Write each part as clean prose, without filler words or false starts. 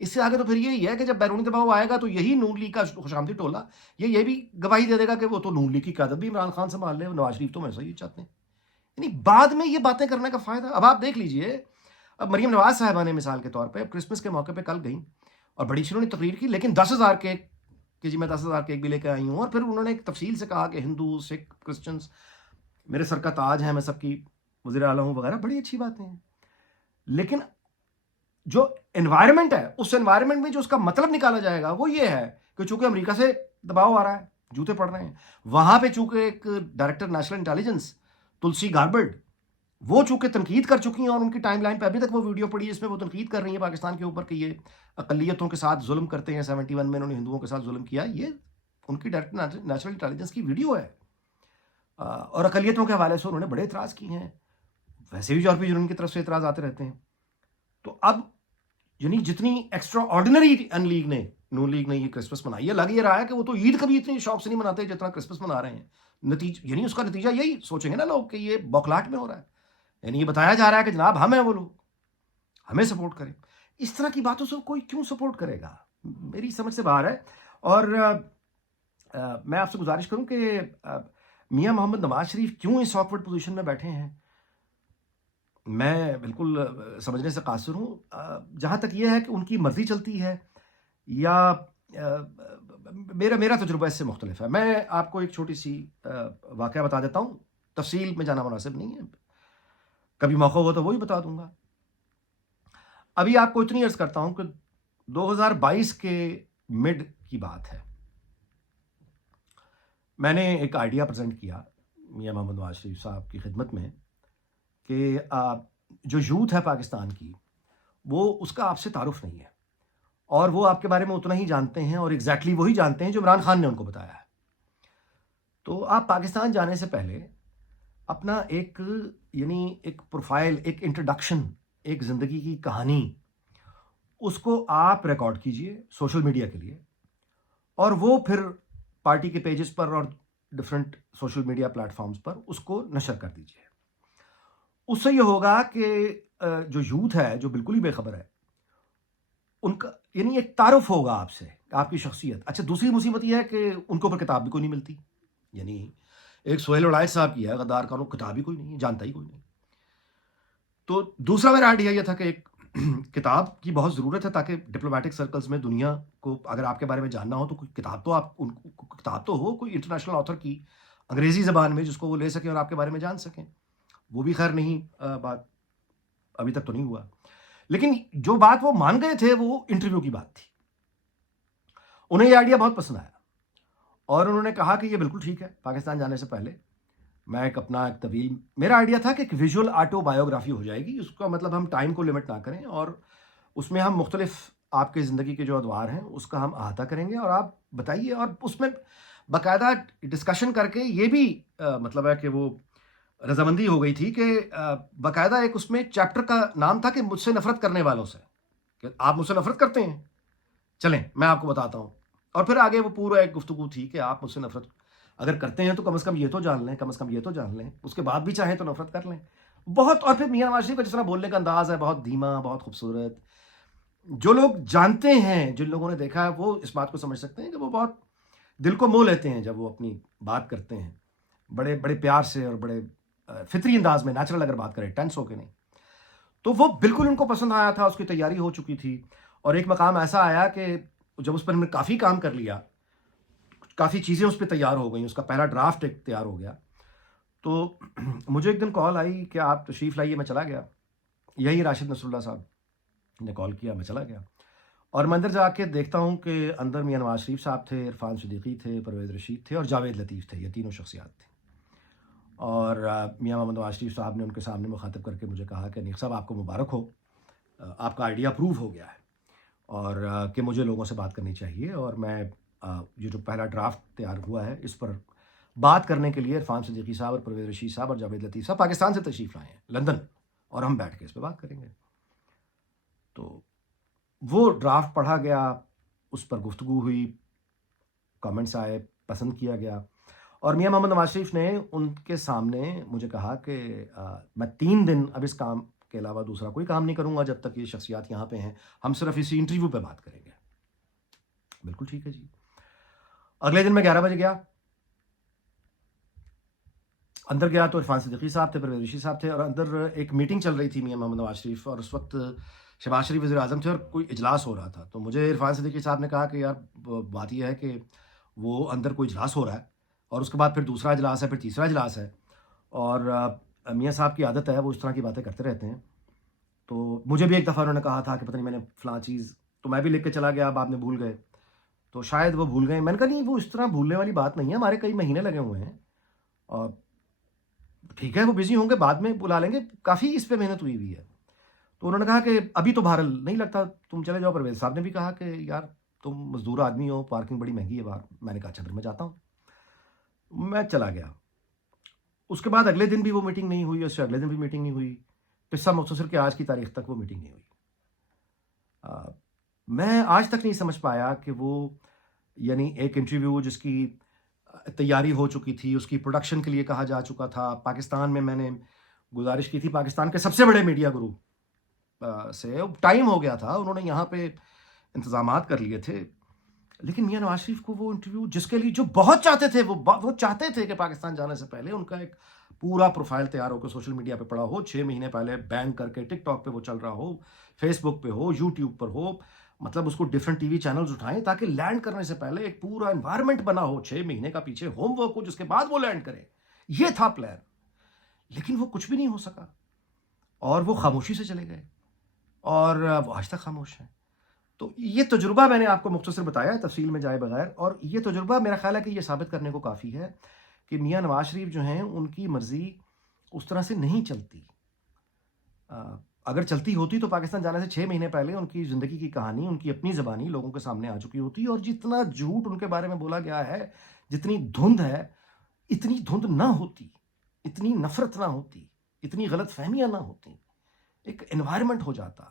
اس سے آگے تو پھر یہی ہے کہ جب بیرونی دباؤ آئے گا تو یہی نون لیگ کا خوشامدی ٹولہ یہ بھی گواہی دے دے گا کہ وہ تو نون لیگ کی قیادت بھی عمران خان سنبھال لے, نواز شریف تو ایسا ہی چاہتے ہیں. یعنی بعد میں یہ باتیں کرنے کا فائدہ. اب آپ دیکھ لیجئے, اب مریم نواز صاحبہ نے مثال کے طور پہ کرسمس کے موقع پہ کل گئیں اور بڑی شروع نے تقریر کی, لیکن 10,000 کیک کہ جی میں 10,000 کیک بھی لے کے آئی ہوں, اور پھر انہوں نے ایک تفصیل سے کہا کہ ہندو, سکھ, کرسچنس میرے سر کا تاج ہے, میں سب کی وزیر اعلیٰ ہوں وغیرہ, بڑی اچھی باتیں ہیں. لیکن جو انوائرمنٹ ہے, اس انوائرمنٹ میں جو اس کا مطلب نکالا جائے گا وہ یہ ہے کہ چونکہ امریکہ سے دباؤ آ رہا ہے, جوتے پڑ رہے ہیں وہاں پہ, چونکہ ایک ڈائریکٹر نیشنل انٹیلیجنس تلسی گاربرڈ وہ چونکہ تنقید کر چکی ہیں, اور ان کی ٹائم لائن پہ ابھی تک وہ ویڈیو پڑی ہے, اس میں وہ تنقید کر رہی ہیں پاکستان کے اوپر کہ یہ اقلیتوں کے ساتھ ظلم کرتے ہیں, 71 میں انہوں نے ہندوؤں کے ساتھ ظلم کیا. یہ ان کی ڈائریکٹر نیشنل انٹیلیجنس کی ویڈیو ہے, اور اقلیتوں کے حوالے سے انہوں نے بڑے اعتراض کیے ہیں. ویسے بھی یورپی یونین کی طرف سے اعتراض آتے رہتے ہیں. تو اب یعنی جتنی ایکسٹرا آرڈینری ان لیگ نے, نون لیگ نے یہ کرسمس منائی ہے, لگ یہ رہا ہے کہ وہ تو عید کبھی اتنی شوق سے نہیں مناتے جتنا کرسمس منا رہے ہیں. یعنی اس کا نتیجہ یہی سوچیں گے نا لوگ کہ یہ بوکھلاہٹ میں ہو رہا ہے, یعنی یہ بتایا جا رہا ہے کہ جناب ہم ہیں وہ لوگ, ہمیں سپورٹ کریں. اس طرح کی باتوں سے کوئی کیوں سپورٹ کرے گا, میری سمجھ سے باہر ہے. اور میں آپ سے گزارش کروں کہ میاں محمد نواز شریف کیوں اس آکورڈ پوزیشن میں بیٹھے ہیں, میں بالکل سمجھنے سے قاصر ہوں. جہاں تک یہ ہے کہ ان کی مرضی چلتی ہے یا میرا تجربہ اس سے مختلف ہے. میں آپ کو ایک چھوٹی سی واقعہ بتا دیتا ہوں, تفصیل میں جانا مناسب نہیں ہے, کبھی موقع ہو تو وہی بتا دوں گا. ابھی آپ کو اتنی عرض کرتا ہوں کہ 2022 کے مڈ کی بات ہے, میں نے ایک آئیڈیا پریزنٹ کیا میاں محمد نواز شریف صاحب کی خدمت میں کہ جو یوتھ ہے پاکستان کی, وہ اس کا آپ سے تعارف نہیں ہے, اور وہ آپ کے بارے میں اتنا ہی جانتے ہیں, اور ایگزیکٹلی وہی جانتے ہیں جو عمران خان نے ان کو بتایا ہے. تو آپ پاکستان جانے سے پہلے اپنا ایک پروفائل, ایک انٹروڈکشن, ایک زندگی کی کہانی, اس کو آپ ریکارڈ کیجئے سوشل میڈیا کے لیے, اور وہ پھر پارٹی کے پیجز پر اور different social media platforms پر اس کو نشر کر دیجئے. اس سے یہ ہوگا کہ جو یوتھ ہے جو بالکل ہی بے خبر ہے, ان کا یعنی ایک تعارف ہوگا آپ سے, آپ کی شخصیت. اچھا, دوسری مصیبت یہ ہے کہ ان کو پر کتاب بھی کوئی نہیں ملتی. یعنی ایک سہیل وڑائچ صاحب کی ہے غدار کا, کتاب ہی کوئی نہیں, جانتا ہی کوئی نہیں. تو دوسرا میرا آئیڈیا یہ تھا کہ ایک کتاب کی بہت ضرورت ہے, تاکہ ڈپلومیٹک سرکلز میں دنیا کو اگر آپ کے بارے میں جاننا ہو تو کوئی کتاب تو ہو, کوئی انٹرنیشنل آتھر کی انگریزی زبان میں, جس کو وہ لے سکیں اور آپ کے بارے میں جان سکیں. وہ بھی خیر نہیں, بات ابھی تک تو نہیں ہوا. لیکن جو بات وہ مان گئے تھے وہ انٹرویو کی بات تھی. انہیں یہ آئیڈیا بہت پسند آیا, اور انہوں نے کہا کہ یہ بالکل ٹھیک ہے, پاکستان جانے سے پہلے میں ایک طویل, میرا آئیڈیا تھا کہ ایک ویژول آٹو بایوگرافی ہو جائے گی. اس کا مطلب ہم ٹائم کو لمٹ نہ کریں, اور اس میں ہم مختلف آپ کے زندگی کے جو ادوار ہیں اس کا ہم احاطہ کریں گے, اور آپ بتائیے, اور اس میں باقاعدہ ڈسکشن کر کے یہ بھی مطلب ہے کہ وہ رضامندی ہو گئی تھی کہ باقاعدہ ایک اس میں چیپٹر کا نام تھا کہ مجھ سے نفرت کرنے والوں سے, کہ آپ مجھ سے نفرت کرتے ہیں, چلیں میں آپ کو بتاتا ہوں. اور پھر آگے وہ پورا ایک گفتگو تھی کہ آپ مجھ سے نفرت اگر کرتے ہیں تو کم از کم یہ تو جان لیں, کم از کم یہ تو جان لیں, اس کے بعد بھی چاہیں تو نفرت کر لیں. بہت. اور پھر میاں نواز شریف کا جس طرح بولنے کا انداز ہے, بہت دھیما, بہت خوبصورت. جو لوگ جانتے ہیں, جن لوگوں نے دیکھا ہے, وہ اس بات کو سمجھ سکتے ہیں کہ وہ بہت دل کو موہ لیتے ہیں جب وہ اپنی بات کرتے ہیں, بڑے بڑے پیار سے اور بڑے فطری انداز میں, نیچرل اگر بات کریں, ٹینس ہو کے نہیں. تو وہ بالکل ان کو پسند آیا تھا, اس کی تیاری ہو چکی تھی. اور ایک مقام ایسا آیا کہ جب اس پر ہم نے کافی کام کر لیا, کافی چیزیں اس پہ تیار ہو گئیں, اس کا پہلا ڈرافٹ ایک تیار ہو گیا, تو مجھے ایک دن کال آئی کہ آپ تشریف لائیے. میں چلا گیا, یہی راشد نصر اللہ صاحب نے کال کیا, میں چلا گیا, اور میں اندر جا کے دیکھتا ہوں کہ اندر میاں نواز شریف صاحب تھے, عرفان صدیقی تھے, پرویز رشید تھے, اور جاوید لطیف تھے. یہ تینوں شخصیات تھے. اور میاں محمد نواز شریف صاحب نے ان کے سامنے مخاطب کر کے مجھے کہا کہ انیق صاحب آپ کو مبارک ہو, آپ کا آئیڈیا اپروو ہو گیا ہے, اور کہ مجھے لوگوں سے بات کرنی چاہیے, اور میں یہ جو پہلا ڈرافٹ تیار ہوا ہے اس پر بات کرنے کے لیے عرفان صدیقی صاحب اور پرویز رشید صاحب اور جاوید لطیف صاحب پاکستان سے تشریف لائے ہیں, لندن, اور ہم بیٹھ کے اس پہ بات کریں گے. تو وہ ڈرافٹ پڑھا گیا, اس پر گفتگو ہوئی, کامنٹس آئے, پسند کیا گیا, اور میاں محمد نواز شریف نے ان کے سامنے مجھے کہا کہ میں 3 دن اب اس کام کے علاوہ دوسرا کوئی کام نہیں کروں گا جب تک یہ شخصیات یہاں پہ ہیں، ہم صرف اسی انٹرویو پہ بات کریں گے۔ بالکل ٹھیک ہے جی۔ اگلے دن میں 11 بجے گیا، اندر گیا تو عرفان صدیقی صاحب تھے، پرویز رشید صاحب تھے، اور اندر ایک میٹنگ چل رہی تھی میاں محمد نواز شریف، اور اس وقت شہباز شریف وزیر اعظم تھے اور کوئی اجلاس ہو رہا تھا۔ تو مجھے عرفان صدیقی صاحب نے کہا کہ یار بات یہ ہے کہ وہ اندر کوئی اجلاس ہو رہا ہے، اور اس کے بعد پھر دوسرا اجلاس ہے، پھر تیسرا اجلاس ہے، اور میاں صاحب کی عادت ہے وہ اس طرح کی باتیں کرتے رہتے ہیں۔ تو مجھے بھی ایک دفعہ انہوں نے کہا تھا کہ پتہ نہیں میں نے فلاں چیز، تو میں بھی لکھ کے چلا گیا، اب آپ نے بھول گئے، تو شاید وہ بھول گئے۔ میں نے کہا نہیں، وہ اس طرح بھولنے والی بات نہیں ہے، ہمارے کئی مہینے لگے ہوئے ہیں، اور ٹھیک ہے وہ بزی ہوں گے، بعد میں بلا لیں گے، کافی اس پہ محنت ہوئی ہے۔ تو انہوں نے کہا کہ ابھی تو بہرحال نہیں لگتا، تم چلے جاؤ۔ پرویز صاحب نے بھی کہا کہ یار تم مزدور آدمی ہو، پارکنگ بڑی مہنگی ہے باہر۔ میں نے کہا اچھا پھر میں جاتا ہوں، میں چلا گیا۔ اس کے بعد اگلے دن بھی وہ میٹنگ نہیں ہوئی، اس سے اگلے دن بھی میٹنگ نہیں ہوئی، قصہ مختصر کہ آج کی تاریخ تک وہ میٹنگ نہیں ہوئی۔ میں آج تک نہیں سمجھ پایا کہ وہ، یعنی ایک انٹرویو جس کی تیاری ہو چکی تھی، اس کی پروڈکشن کے لیے کہا جا چکا تھا، پاکستان میں نے گزارش کی تھی پاکستان کے سب سے بڑے میڈیا گروپ سے، ٹائم ہو گیا تھا، انہوں نے یہاں پہ انتظامات کر لیے تھے، لیکن میاں نواز شریف کو وہ انٹرویو جس کے لیے جو بہت چاہتے تھے، وہ چاہتے تھے کہ پاکستان جانے سے پہلے ان کا ایک پورا پروفائل تیار ہو کے سوشل میڈیا پہ پڑا ہو، 6 مہینے پہلے بین کر کے ٹک ٹاک پہ وہ چل رہا ہو، فیس بک پہ ہو، یوٹیوب پر ہو، مطلب اس کو ڈیفرنٹ ٹی وی چینلز اٹھائیں تاکہ لینڈ کرنے سے پہلے ایک پورا انوائرمنٹ بنا ہو، 6 مہینے کا پیچھے ہوم ورک ہو، جس کے بعد وہ لینڈ کرے۔ یہ تھا پلان، لیکن وہ کچھ بھی نہیں ہو سکا، اور وہ خاموشی سے چلے گئے، اور وہ آج تک خاموش ہیں۔ تو یہ تجربہ میں نے آپ کو مختصر بتایا ہے تفصیل میں جائے بغیر، اور یہ تجربہ میرا خیال ہے کہ یہ ثابت کرنے کو کافی ہے کہ میاں نواز شریف جو ہیں ان کی مرضی اس طرح سے نہیں چلتی۔ اگر چلتی ہوتی تو پاکستان جانے سے 6 مہینے پہلے ان کی زندگی کی کہانی، ان کی اپنی زبانی لوگوں کے سامنے آ چکی ہوتی، اور جتنا جھوٹ ان کے بارے میں بولا گیا ہے، جتنی دھند ہے، اتنی دھند نہ ہوتی، اتنی نفرت نہ ہوتی، اتنی غلط فہمیاں نہ ہوتی، ایک انوائرمنٹ ہو جاتا۔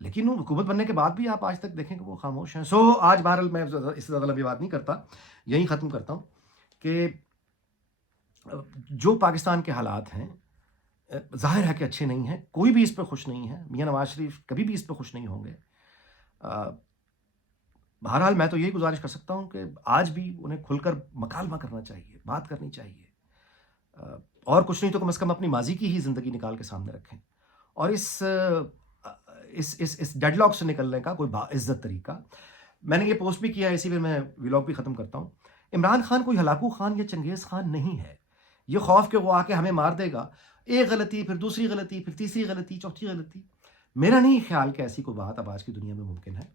لیکن وہ حکومت بننے کے بعد بھی آپ آج تک دیکھیں کہ وہ خاموش ہیں۔ سو آج بہرحال میں اس سے زیادہ لمبی بات نہیں کرتا، یہیں ختم کرتا ہوں کہ جو پاکستان کے حالات ہیں ظاہر ہے کہ اچھے نہیں ہیں، کوئی بھی اس پہ خوش نہیں ہے، میاں نواز شریف کبھی بھی اس پہ خوش نہیں ہوں گے۔ بہرحال میں تو یہی گزارش کر سکتا ہوں کہ آج بھی انہیں کھل کر مکالمہ کرنا چاہیے، بات کرنی چاہیے، اور کچھ نہیں تو کم از کم اپنی ماضی کی ہی زندگی نکال کے سامنے رکھیں، اور اس ڈیڈ لاک سے نکلنے کا کوئی باعزت طریقہ۔ میں نے یہ پوسٹ بھی کیا ہے، اسی پہ میں ولاگ بھی ختم کرتا ہوں۔ عمران خان کوئی ہلاکو خان یا چنگیز خان نہیں ہے، یہ خوف کہ وہ آ کے ہمیں مار دے گا، ایک غلطی پھر دوسری غلطی پھر تیسری غلطی چوتھی غلطی، میرا نہیں خیال کہ ایسی کوئی بات اب آج کی دنیا میں ممکن ہے۔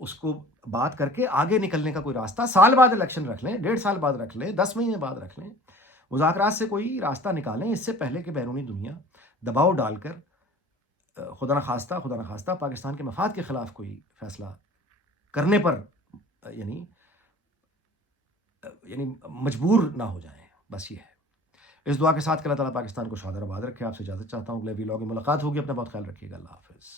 اس کو بات کر کے آگے نکلنے کا کوئی راستہ، سال بعد الیکشن رکھ لیں، 1.5 سال بعد رکھ لیں، 10 مہینے بعد رکھ لیں، مذاکرات سے کوئی راستہ نکالیں، اس سے پہلے کہ بیرونی دنیا دباؤ ڈال کر خدا نخواستہ پاکستان کے مفاد کے خلاف کوئی فیصلہ کرنے پر یعنی مجبور نہ ہو جائیں، بس یہ ہے۔ اس دعا کے ساتھ کہ اللہ تعالیٰ پاکستان کو شاد اور آباد رکھے۔ آپ سے اجازت چاہتا ہوں، اگلے ولاگ میں ملاقات ہوگی، اپنا بہت خیال رکھیے گا، اللہ حافظ۔